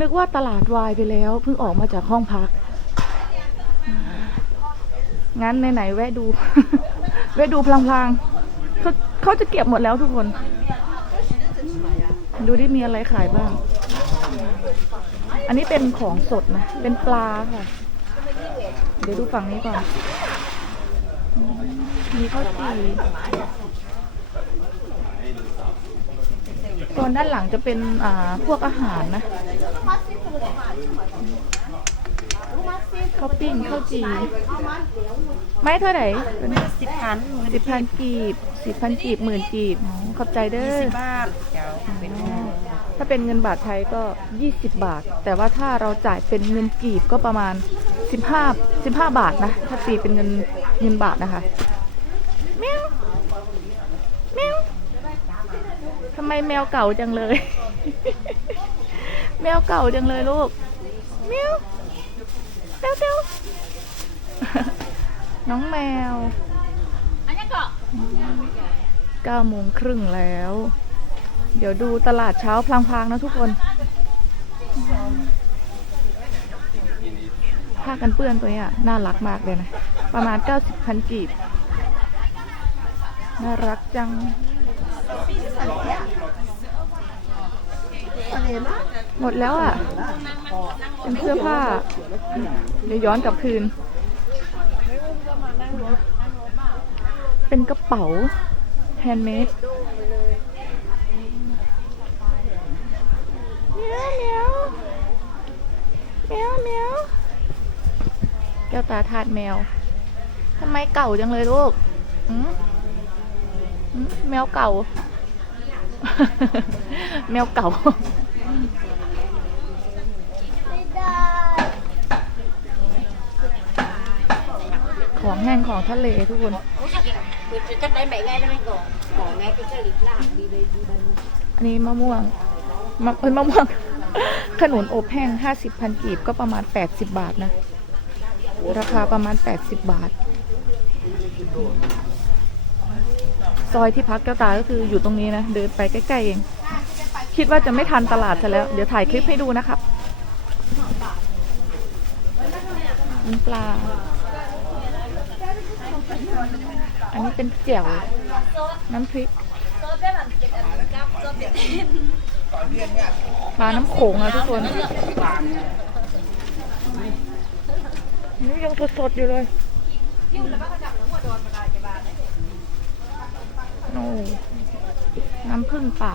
นึกว่าตลาดวายไปแล้วเพิ่งออกมาจากห้องพัก งั้นไหนๆแวะดู แวะดูพลางๆเขาเขาจะเก็บหมดแล้วทุกคน ดูดิมีอะไรขายบ้าง อันนี้เป็นของสดนะ เป็นปลาค่ะ เดี๋ยวดูฝั่งนี้ก่อน มีข้าวจี่ตอนด้านหลังจะเป็นอ่าพวกอาหารนะ ข้าวปิ้งข้าวจี่ไม่เท่าไหร่สิบพันสิบพันกีบสิบพันกีบหมื่นกีบอ๋อขอบใจเด้อสิบบาทเจ้าเป็นถ้าเป็นเงินบาทไทยก็ 20 บาท แต่ว่าถ้าเราจ่ายเป็นเงินกีบก็ประมาณ 15 15 บาทนะ ถ้าตีเป็นเงินเงินบาทนะคะแมวแมวทำไมแมวเก่าจังเลย แมวเก่าจังเลยลูกแมวเต้วเต้วน้องแมวอันนี้ก็เก้าโมงครึ่งแล้ว เดี๋ยวดูตลาดเช้าพลางๆนะทุกคนผ้ากันเปื้อนตัวเนี้ยน่ารักมากเลยนะ ประมาณ 90พันกีบ น่ารักจัง หมดแล้วอะ เป็นเสื้อผ้าเดี๋ยวย้อนกลับคืน เป็นกระเป๋า แฮนด์เมดเมียวเมียวเมียวเมียวแก้วตาทาดแมว ทำไมเก่าจังเลยลูกอืมอืมแมวเก่า แมวเก่า ของแห้งของทะเลทุกคน อันนี้มะม่วงมะเอ้ยมะม่วง ขนุนอบแห้งห้าสิบพันกีบก็ประมาณแปดสิบบาทนะ ราคาประมาณแปดสิบบาท ซอยที่พักแก้วตาก็คืออยู่ตรงนี้นะ เดินไปใกล้ๆเอง คิดว่าจะไม่ทันตลาดซะแล้ว เดี๋ยวถ่ายคลิปให้ดูนะครับปลา อันนี้เป็นแจ่วน้ำพริกปลาน้ำโขงอะทุกคน นี่ยังสดๆอยู่เลยโอ้น้ำผึ้งป่า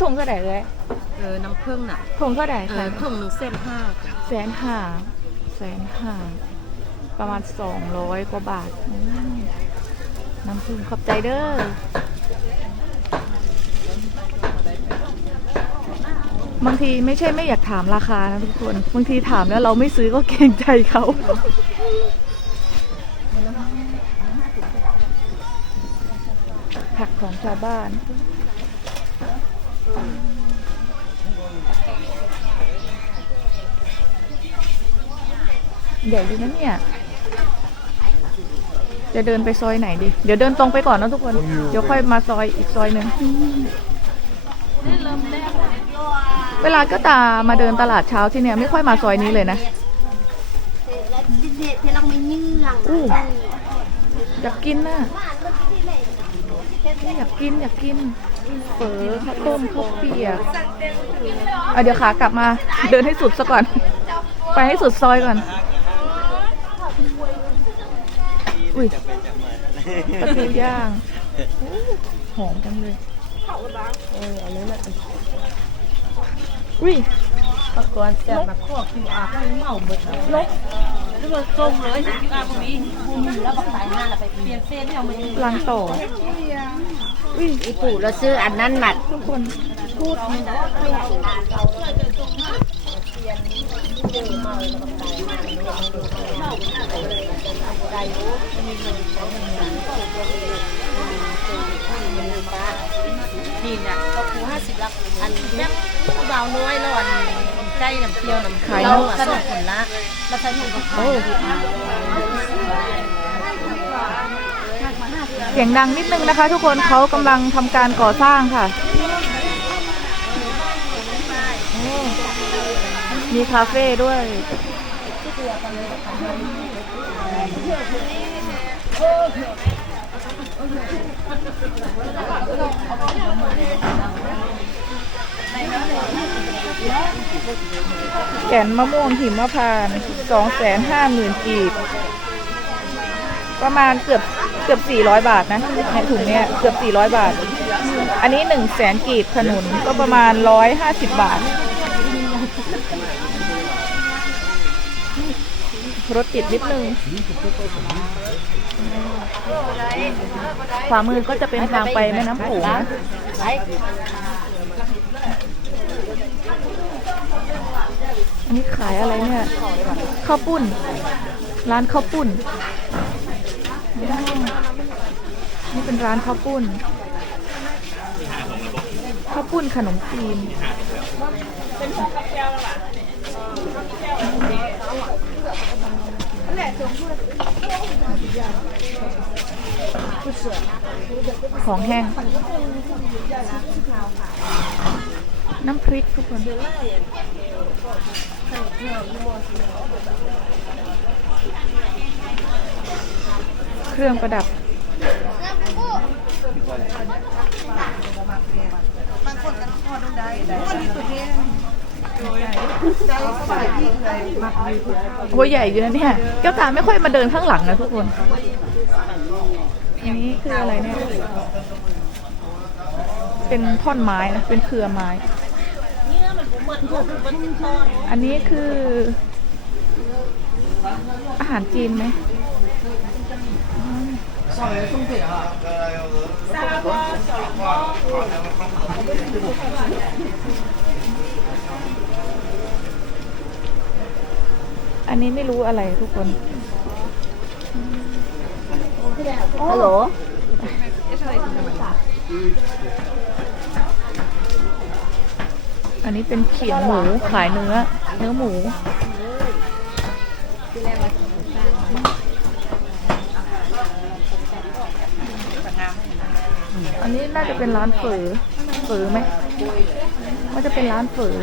ถุงเท่าไหร่เลยเออ น้ำผึ้งน่ะถุงเท่าไหร่เอคะอถุงหนึ่งเส้นห้าจ้ะแสนห้าแสนห้า ประมาณสองร้อยกว่าบาท น้ำผึ้งขอบใจเด้อบางทีไม่ใช่ไม่อยากถามราคานะทุกคน บางทีถามแล้วเราไม่ซื้อก็เกรงใจเขา ผักของชาวบ้าน ใหญ่อยู่นะเนี่ย จะเดินไปซอยไหนดี เดี๋ยวเดินตรงไปก่อนนะทุกคน เดี๋ยวค่อยมาซอยอีกซอยหนึ่งเวลาก็ตามาเดินตลาดเช้าที่เนี่ยไม่ค่อยมาซอยนี้เลยนะ thì lòng mình như rằng อู้อยากกินน่ะอยากกินอยากกินเฝอข้าวต้มข้าวเปียกอะเดี๋ยวขากลับมาเดินให้สุดซะก่อน ไปให้สุดซอยก่อน อุ้ยปลาทูย่างอู้หอมจังเลยเออเอาเลยละอุ้ยตะกอนแซ่บแบบพวกคิวอาร์ก็เมาหมดแล้วนกแล้วมันส่งเลยคิวอาร์พวกนี้พวกนี้แล้วบอกสายห้าเราไปเปลี่ยนเส้นให้เอามาลังต่ออุ้ยอีปู่เราซื้ออันนั้นหมัดทุกคนพูด ที่ยวน้ำเที่ยวอะสองคนละแล้วใช้หนุ่มกับเขาเสียงดังนิดนึงนะคะ ทุกคนเขากำลังทำการก่อสร้างค่ะ มีคาเฟ่ด้วย แก่นมะม่วงหิมพานสองแสนห้าหมื่นกีบ ประมาณเกือบเกือบสี่ร้อยบาทนะในถุงเนี้ยเกือบสี่ร้อยบาท อันนี้หนึ่งแสนกีบขนุนก็ประมาณร้อยห้าสิบบาท รถติดนิดนึงขวามือก็จะเป็นทางไปแม่น้ำโขงนะ ไป อันนี้ขายอะไรเนี่ยข้าวปุ้น ร้านข้าวปุ้น นี่เป็นร้านข้าวปุ้นข้าวปุ้นขนมจีนของแห้ง น้ำพริกทุกคน เครื่องประดับหัวใหญ่อยู่นะเนี่ยแก้วตาไม่ค่อยมาเดินข้างหลังนะทุกคนอันนี้คืออะไรเนี่ย เป็นท่อนไม้นะ เป็นเครือไม้ อันนี้คือ อาหารจีนไหมอืมอันนี้ไม่รู้อะไรทุกคน ฮัลโหล อันนี้เป็นเขียงหมูขายเนื้อ เนื้อหมูอันนี้น่าจะเป็นร้านเฝอเฝอไหมว่าจะเป็นร้านเฝอ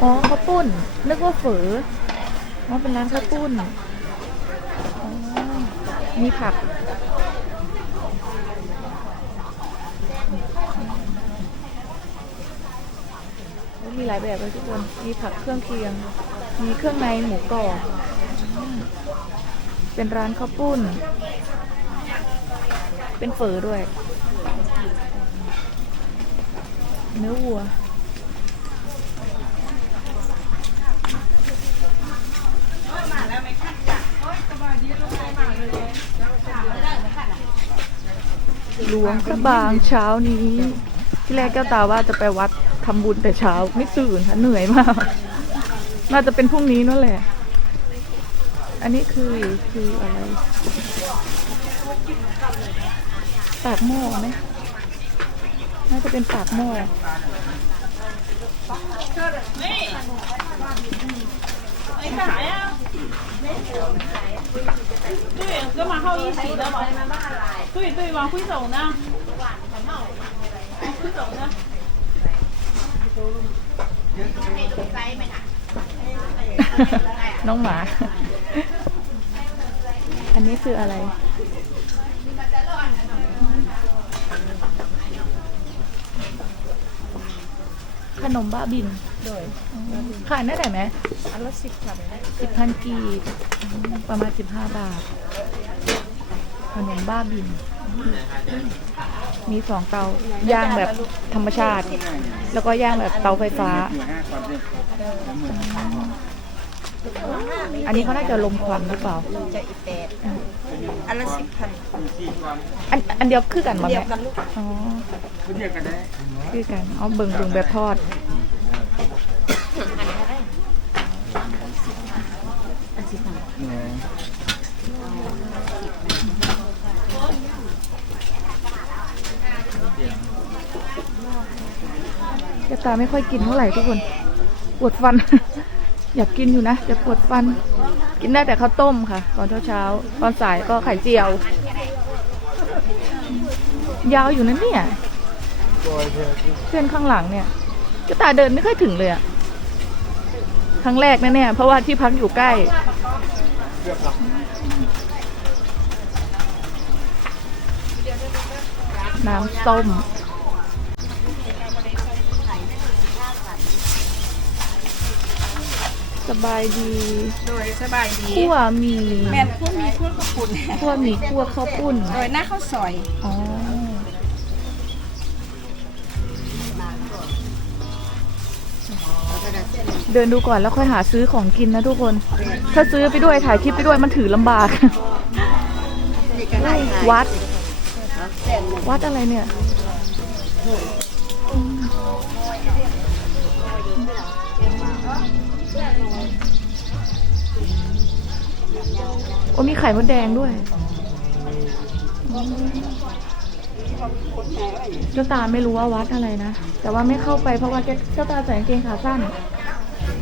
อ๋อข้าวปุ้น นึกว่าเฝออ๋อเป็นร้านข้าวปุ้นมีผัก ลายแบบเลยทุกคน มีผักเครื่องเคียง มีเครื่องในหมูกรอบ เป็นร้านข้าวปุ้น เป็นเฝอด้วย เนื้อวัว หลวงพระบางเช้านี้ ที่แรกแก้วตาว่าจะไปวัด ทำบุญแต่เช้าไม่ตื่นค่ะเหนื่อยมาก น่าจะเป็นพรุ่งนี้นั่นแหละ อันนี้คือคืออะไร ปากหม้อไหมน่าจะเป็นปากหม้อ 对，跟马浩一起的嘛。对对，往回走呢。往回走呢。 น้องหมา อันนี้คืออะไร ขนมบ้าบิน โดยขายได้ไหมอันละสิบค่ะสิบพันกีบอืมประมาณสิบห้าบาทขนมบ้าบิน มีสองเตาย่างแบบธรรมชาติ แล้วก็ย่างแบบเตาไฟฟ้า อันนี้เขาน่าจะลมควันหรือเปล่าจะอีแปดอันละสิบพันอันอันเดียวคือกันมาเดียวกันลูกอ๋อคือกันอ๋อเบิ่งเบิ่งแบบทอด แก ตาไม่ค่อยกินเท่าไหร่ทุกคนปวดฟัน อยากกินอยู่นะแต่ปวดฟัน กินได้แต่ข้าวต้มค่ะ ตอนเช้าๆตอนสายก็ไข่เจียว ยาวอยู่นั่นเนี่ยเพื่อนข้างหลังเนี่ยก็ตาเดินไม่ค่อยถึงเลยอะครั้งแรกนะเนี่ยเพราะว่าที่พักอยู่ใกล้น้ำส้ม บายดีโดยสบายดีคั่วหมีแม่นพวกมีพวกกระปุนคั่วหมีคั่วข้าวปุ้น โดยหน้าข้าวซอยอ๋อเดินดูก่อนแล้วค่อยหาซื้อของกินนะทุกคน ถ้าซื้อไปด้วยถ่ายคลิปไปด้วยมันถือลำบาก วัด วัดอะไรเนี่ย โอ้มีไข่มดแดงด้วยเจ้าตาไม่รู้ว่าวัดอะไรนะ แต่ว่าไม่เข้าไปเพราะว่าเจ้าตาใส่กางเกงขาสั้น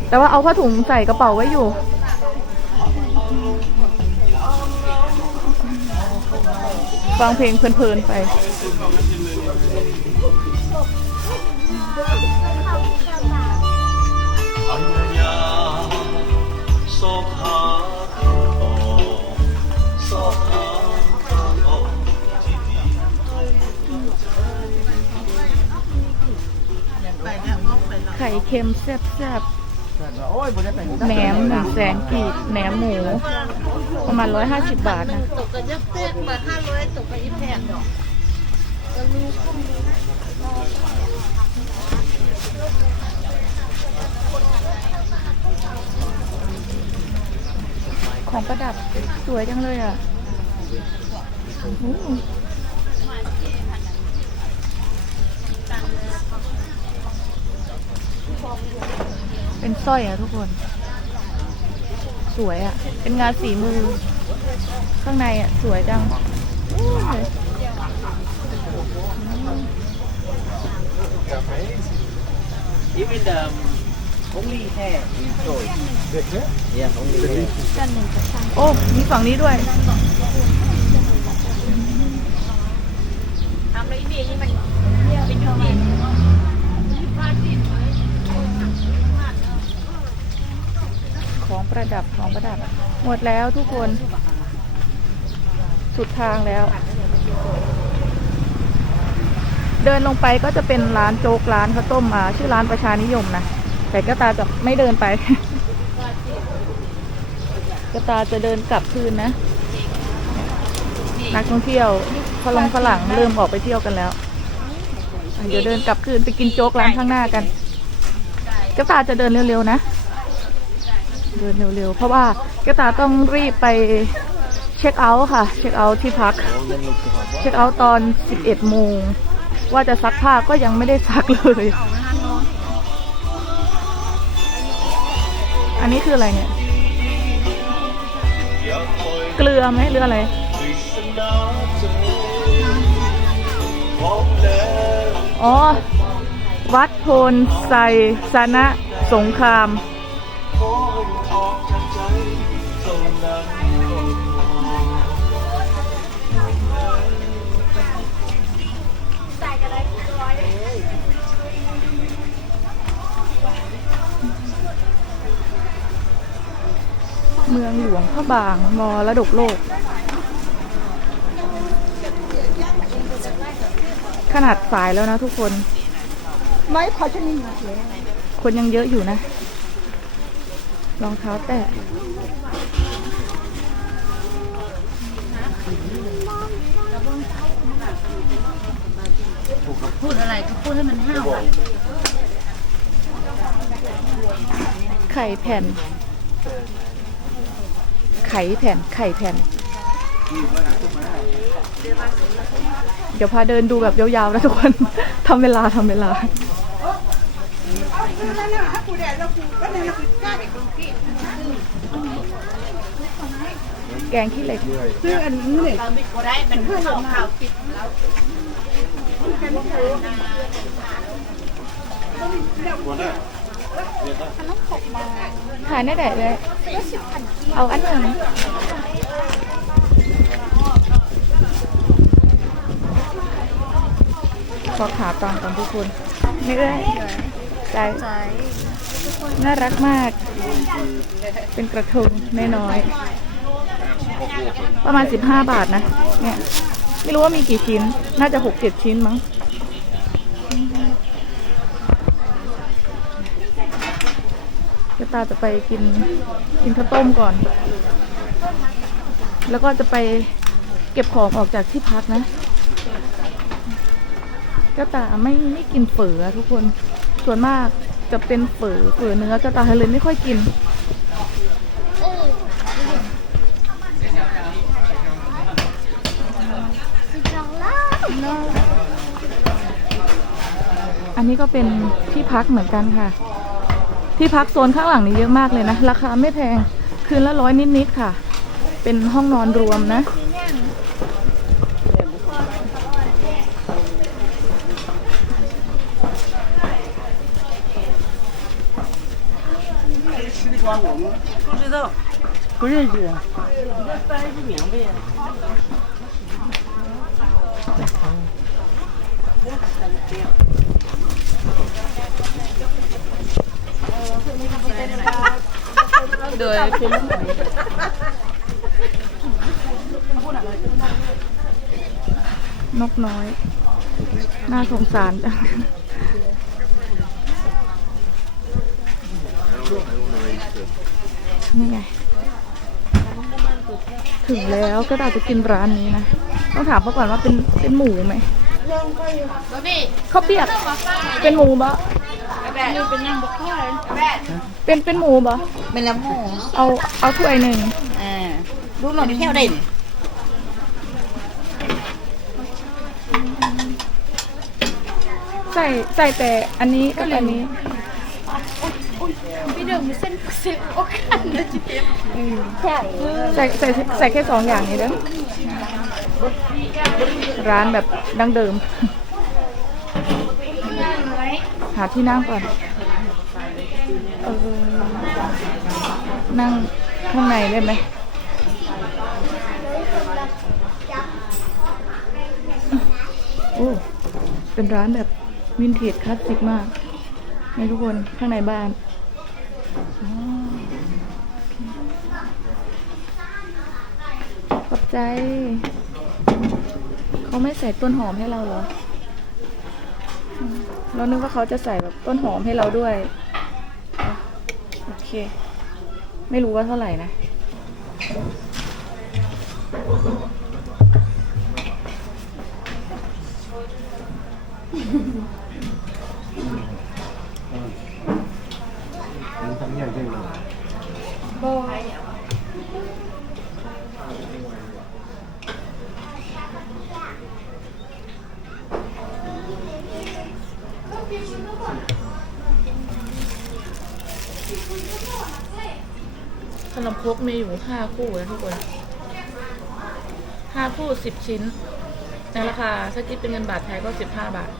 แต่ว่าเอาผ้าถุงใส่กระเป๋าไว้อยู่ฟังเพลงเพลินๆไป ไข่เค็มแซ่บๆแหนมหนึ่งแสนกีบแหนมหมู ประมาณร้อยห้าสิบบาทนะตกกันยับษ์เต้นมาห้าร้อยตกไปอีแผ่นดอกกระลูกคุ้มดีนะ ของประดับสวยจังเลยอะโอ้โหเป็นสร้อยอะทุกคน สวยอะ เป็นงานสีมือ ข้างในอะ สวยจังอู้เลย Even the only hair is soy. Yeah, only hair. โอ้ มีฝั่งนี้ด้วย ทำแล้วอีเมย์นี่มันเป็นยูเมย์ของประดับของประดับ หมดแล้วทุกคน สุดทางแล้ว เดินลงไปก็จะเป็นร้านโจ๊กร้านข้าวต้มมาชื่อร้านประชานิยมนะ แต่ก็ตาจะไม่เดินไป ก็ตาจะเดินกลับคืนนะ นักท่องเที่ยวฝรั่งฝรั่งเริ่มออกไปเที่ยวกันแล้วเดี๋ยวเดินกลับคืนไปกินโจ๊กร้านข้างหน้ากันเจ้าตาจะเดินเร็วๆนะ เดินเร็วๆ เพราะว่าก้วตาต้องรีบไปเช็คเอาท์ค่ะ เช็คเอาท์ที่พัก เช็คเอาท์ตอน 11โมงว่าจะซักผ้าก็ยังไม่ได้ซักเลย นี้คืออะไรเนี่ย เกลือไหมหรืออะไร อ๋อ วัดโพนไซสนะสงคราม เมืองหลวงพระบาง มรดกโลก ขนาดสายแล้วนะทุกคน ไม่พอจะมีคนยังเยอะอยู่นะ รองเท้าแตะพูดอะไรก็พูดให้มันห้าวอะไข่แผ่น ไข่แผ่นไข่แผ่น เดี๋ยวพาเดินดูแบบยาวๆนะทุกคน ทำเวลาทำเวลาแกงขี้เหล็กคืออันนี้เนี่ยเราไม่ได้มันข่าข่าวปิด ขายได้ไหนเลย เอาอันหนึ่งขอขาตังกันทุกคนนี่เลยใจ น่ารักมาก เป็นกระทงน้อยๆประมาณ 15 บาทนะ เนี่ย ไม่รู้ว่ามีกี่ชิ้น น่าจะ 6-7 ชิ้นมั้ง ก็ตาจะไปกินกินข้าวต้มก่อน แล้วก็จะไปเก็บของออกจากที่พักนะก็ตาไม่ไม่กินเฝออะทุกคน ส่วนมากจะเป็นเฝอเฝอเนื้อก็ตาเลยไม่ค่อยกินอันนี้ก็เป็นที่พักเหมือนกันค่ะ ที่พักโซนข้างหลังนี้เยอะมากเลยนะ ราคาไม่แพง คืนละร้อยนิดๆค่ะ เป็นห้องนอนรวมนะ 不知道，不认识。你这翻译不明白呀？ โดยเป็นนกน้อย น่าสงสารจังนี่ไง ถึงแล้วก็อาจจะกินร้านนี้นะ ต้องถามเขาก่อนว่าเป็นเป็นหมูไหมข้าวเปียก เป็นหมูบะเป็น เป็นหมูบะเป็นละหมูเอาเอาถ้วยหนึ่งอ่าลูกเราไปเที่ยวได้นี่ใส่ใส่แต่อันนี้กับอันนี้พี่เดิมมีเส้นเส้นโอคันนะจิเต็มใช่ใส่ใส่ใส่แค่สองอย่างนี้เด้อร้านแบบดั้งเดิม หาที่นั่งก่อน เออนั่งข้างในได้ไหมโอ้ เป็นร้านแบบวินเทจคลาสสิกมากนี่ทุกคนข้างในบ้านอขอบใจ เขาไม่ใส่ต้นหอมให้เราเหรอ เรานึกว่าเขาจะใส่แบบต้นหอมให้เราด้วย เค ไม่รู้ว่าเท่าไหร่นะ ขนมครกมีอยู่ห้าคู่นะทุกคนห้าคู่สิบชิ้น ในราคาถ้าคิดเป็นเงินบาทไทยก็สิบห้าบาท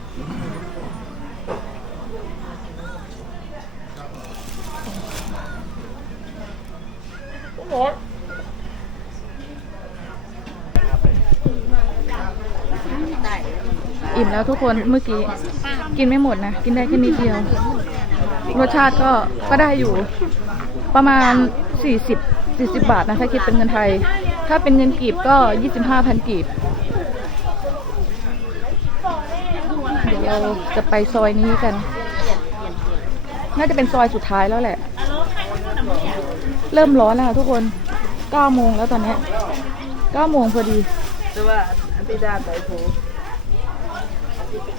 โอ้โหอิ่มแล้วทุกคนเมื่อกี้ กินไม่หมดนะ กินได้แค่นิดเดียว รสชาติก็ก็ได้อยู่ประมาณ 40 40 บาทนะถ้าคิดเป็นเงินไทย ถ้าเป็นเงินกีบก็ 25พันกีบเดี๋ยวเราจะไปซอยนี้กัน น่าจะเป็นซอยสุดท้ายแล้วแหละ เริ่มร้อนแล้วทุกคน9โมงแล้วตอนนี้9โมงพอดีแว่าอันที่ดาไหโ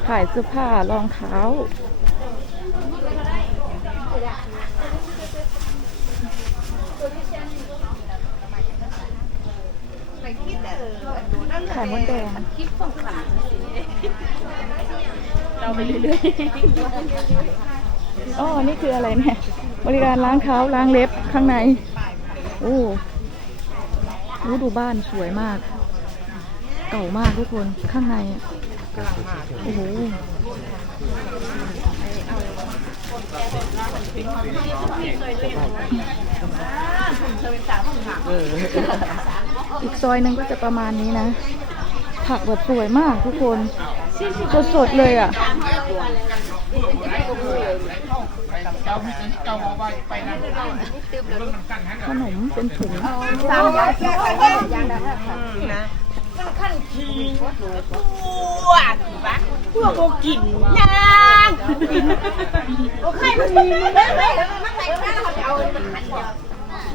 ถ่ายเสื้อผ้ารองเท้า ขายมดแดงเราไปเรื่อยอ๋อนี่คืออะไรเนี่ยบริการล้างเท้าล้างเล็บข้างใน โอ้รู้ดูบ้านสวยมาก เก่ามากทุกคนข้างในอะโอ้โหอี กซอยหนึงก็จะประมาณนี้นะ ผักแบบสวยมากทุกคนชิสดๆเลยอะขนมเป็นถุงจะมาไปน้ำกันนะป้าไม่ยัง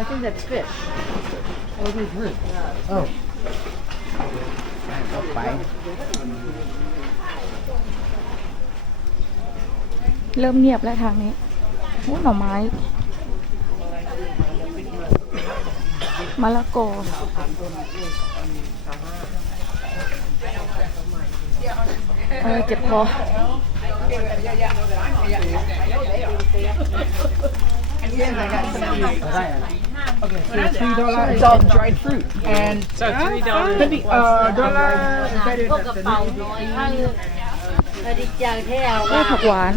I think that's fish. Oh. เริ่มเงียบแล้วทางนี้โอ้หน่อไม้ มะละกอเออเจ็บคอ Okay, so three dollar is all dried fruit, and so three dollar. Maybe uh dollar is better พวกกระ than เป๋าน้อยถ้าเออดีใจแท้เอ้ยผักหวาน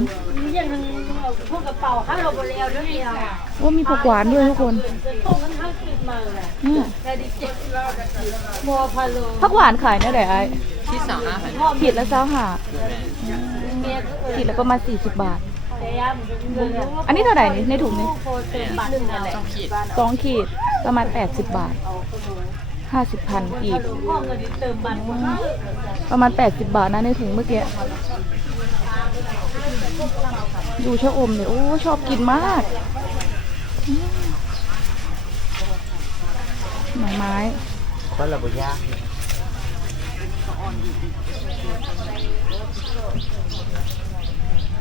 อย่างนึงพวกกระเป๋าข้าเราบริเอาด้วยเดียวว่ามีผักหวานด้วยทุกคนตรงนั้นข้างคิดมาเลยเนี่ยแต่ดีใจมัวพะโลผักหวานขายเนี่ยไหนไอ้ที่สามพันขีดละเจ้าหาเมียก็เออขีดละประมาณ40บาทแต่ยามเงิน อันนี้เท่าไหร่นี่ในถุงนี้โคเต็มหนึ่งสองขีดประมาณ 80 บาท 50พันกีบพ่อเงินเติมบัตรประมาณ 80 บาทนะในถุงเมื่อกี้ดูชะอมเนี่ยโอ้ชอบกินมากอืมหน่อไม้คนละบุญยา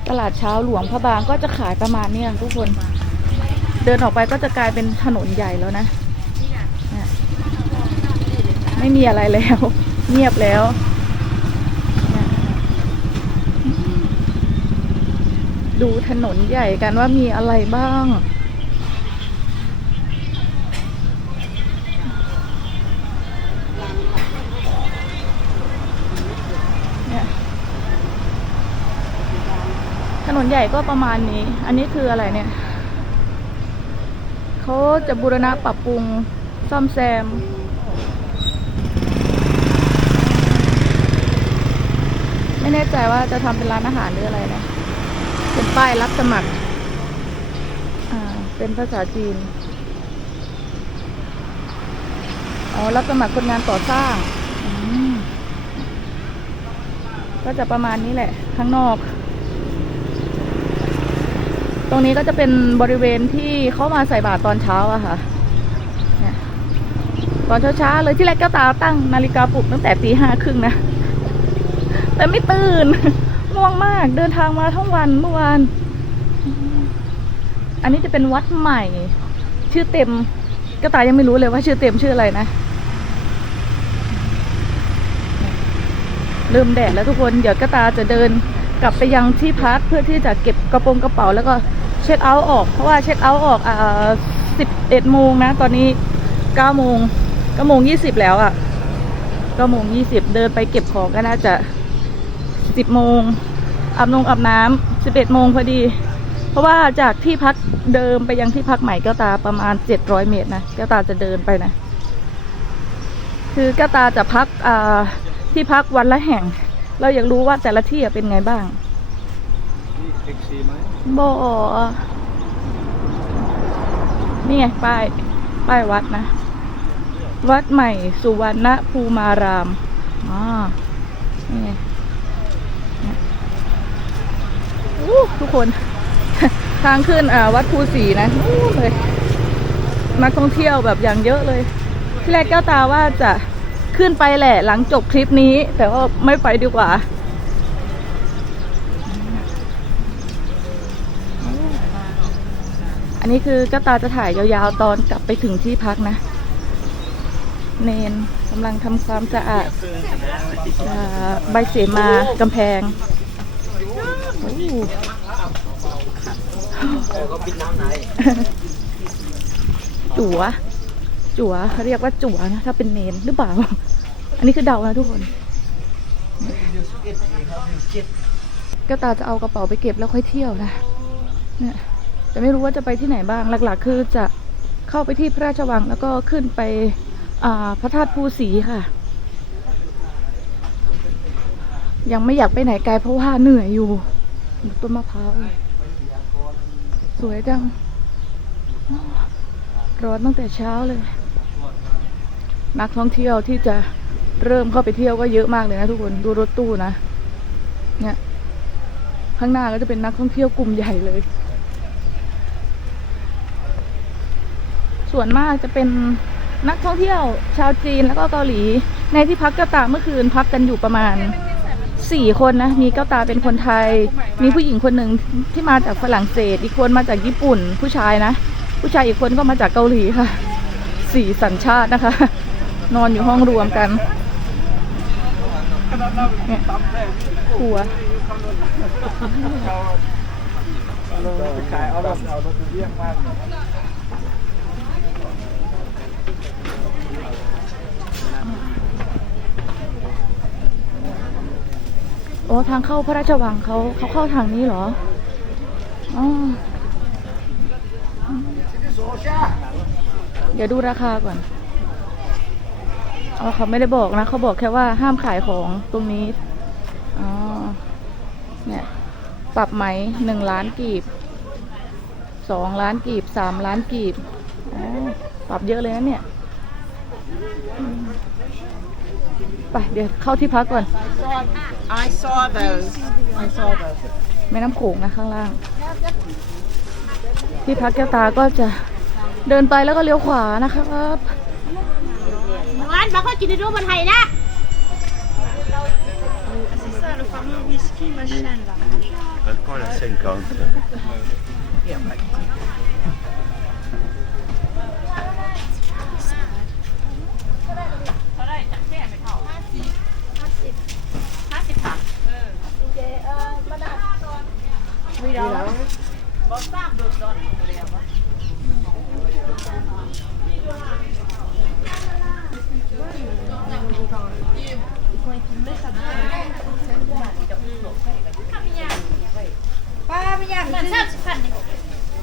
ตลาดเช้าหลวงพระบางก็จะขายประมาณนี้ทุกคน เดินออกไปก็จะกลายเป็นถนนใหญ่แล้วนะ ไม่มีอะไรแล้ว เงียบแล้ว ดูถนนใหญ่กันว่ามีอะไรบ้าง เนี่ย ถ นนใหญ่ก็ประมาณนี้ อันนี้คืออะไรเนี่ย เขาจะบูรณะปรับปรุงซ่อมแซม ไม่แน่ใจว่าจะทำเป็นร้านอาหารหรืออะไรนะ เป็นป้ายรับสมัคร อ่า เป็นภาษาจีน อ๋อ รับสมัครคนงานก่อสร้างก็จะประมาณนี้แหละ ข้างนอก ตรงนี้ก็จะเป็นบริเวณที่เขามาใส่บาตรตอนเช้าอะค่ะตอนเช้าๆเลยที่แรกแก้วตาตั้งนาฬิกาปลุกตั้งแต่ตีห้าครึ่งนะ แต่ไม่ตื่นง่วงมากเดินทางมาทั้งวันเมื่อวาน อันนี้จะเป็นวัดใหม่ ชื่อเต็มแก้วตายังไม่รู้เลยว่าชื่อเต็มชื่ออะไรนะเริ่มแดดแล้วทุกคนเดี๋ยวกระตาจะเดินกลับไปยังที่พักเพื่อที่จะเก็บกระโปรงกระเป๋าแล้วก็ เช็ดเอาท์ออก เพราะว่าเช็ดเอาท์ออกอ่าสิบเอ็ดโมงนะ ตอนนี้เก้าโมงเก้าโมงยี่สิบแล้วอะ่ะเก้าโมงยี่สิบเดินไปเก็บของก็น่าจะสิบโมงอาบนงอาบน้ำสิบเอ็ดโมงพอดี เพราะว่าจากที่พักเดิมไปยังที่พักใหม่แก้วตาประมาณเจ็ดร้อยเมตรนะแก้วตาจะเดินไปนะ คือแก้วตาจะพักอ่าที่พักวันละแห่ง เราอยากรู้ว่าแต่ละที่เป็นไงบ้างบอ นี่ไงป้าย ป้ายวัดนะ วัดใหม่สุวรรณภูมารามอ๋อนี่ไงเนี่ยอู้ทุกคน ทางขึ้นอ่าวัดภูสีนะเลยนักท่องเที่ยวแบบอย่างเยอะเลย ที่แรกแก้วตาว่าจะขึ้นไปแหละหลังจบคลิปนี้ แต่ว่าไม่ไปดีกว่า นนี้คือก้วตาจะถ่ายยาวๆตอนกลับไปถึงที่พักนะ เนนกำลังทำความสะอาดใบเสมากำแพงจั๋วจั๋วเขาเรียกว่าจั๋วนะ ถ้าเป็นเนนหรือเปล่า อันนี้คือเดานะทุกคน ก็ตาจะเอากระเป๋าไปเก็บแล้วค่อยเที่ยวนะ เนี่ย แต่ไม่รู้ว่าจะไปที่ไหนบ้างหลักๆ คือจะเข้าไปที่พระราชวังแล้วก็ขึ้นไปพระธาตุภูสีค่ะ ยังไม่อยากไปไหนไกลเพราะว่าเหนื่อยอยู่ต้นมะพร้าวสวยจังร้อนตั้งแต่เช้าเลย นักท่องเที่ยวที่จะเริ่มเข้าไปเที่ยวก็เยอะมากเลยนะทุกคนดูรถตู้นะเนี่ยข้างหน้าก็จะเป็นนักท่องเที่ยวกลุ่มใหญ่เลย ส่วนมากจะเป็นนักท่องเที่ยวชาวจีนแล้วก็เกาหลี ในที่พักเจ้าตาเมื่อคืนพักกันอยู่ประมาณสี่คนนะ มีเจ้าตาเป็นคนไทย มีผู้หญิงคนหนึ่งที่มาจากฝรั่งเศส อีกคนมาจากญี่ปุ่น ผู้ชายนะ ผู้ชายอีกคนก็มาจากเกาหลีค่ะสี่สัญชาตินะคะ นอนอยู่ห้องรวมกันเนี่ยครัวขายเอารถเอารถเรียกมาก อ้ทางเข้าพระราชวังเขาเขาเข้าทางนี้เหรออ๋อเดี๋ยวดูราคาก่อนอ๋อเขาไม่ได้บอกนะ เขาบอกแค่ว่าห้ามขายของตรงนี้ อ๋อ เนี่ย ปรับไหมหนึ่งล้านกีบ สองล้านกีบ สามล้านกีบ อ๋อ ปรับเยอะเลยนะเนี่ย ไป เดี๋ยวเข้าที่พักก่อน I saw those. I saw those. แม่น้ำโขงนะข้างล่าง ที่พักแก้วตาก็จะเดินไปแล้วก็เลี้ยวขวานะครับ Noan, bako kinido man hay na. C'est ça le fameux whisky machin là. Alcool à 50. มีแล้วบอสามดดดอนเรียกว่าป้าไม่อยากซื้อ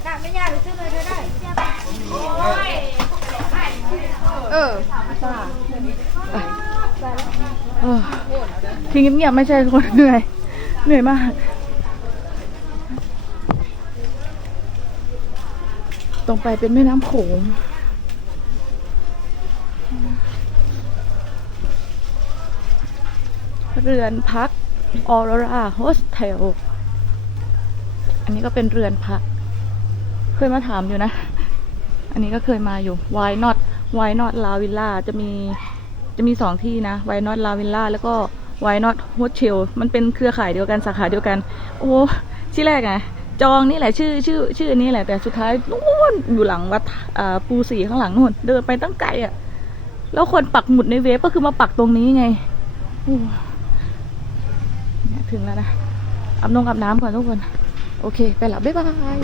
ป้าไม่อยากซื้อเลยก็ได้เออป้าที่เงียบๆไม่ใช่คนเหนื่อย เหนื่อยมาก ตรงไปเป็นแม่น้ำโขงเรือนพักออรราโฮสเทล อันนี้ก็เป็นเรือนพัก เคยมาถามอยู่นะ อันนี้ก็เคยมาอยู่ Why not Why not La Villa จะมีจะมีสองที่นะ Why not La Villa แล้วก็ Why not Hotel มันเป็นเครือข่ายเดียวกันสาขาเดียวกัน โอ้ที่แรกไง จองนี่แหละชื่อชื่อ ชื่อนี้แหละแต่สุดท้ายนู่นอยู่หลังวัดปูสีข้างหลังนู่นเดินไปตั้งไกลอะ แล้วคนปักหมุดในเว็บก็คือมาปักตรงนี้ไงถึงแล้วนะอาบนงอาบน้ำก่อนทุกคน โอเค ไปแล้วบ๊ายบาย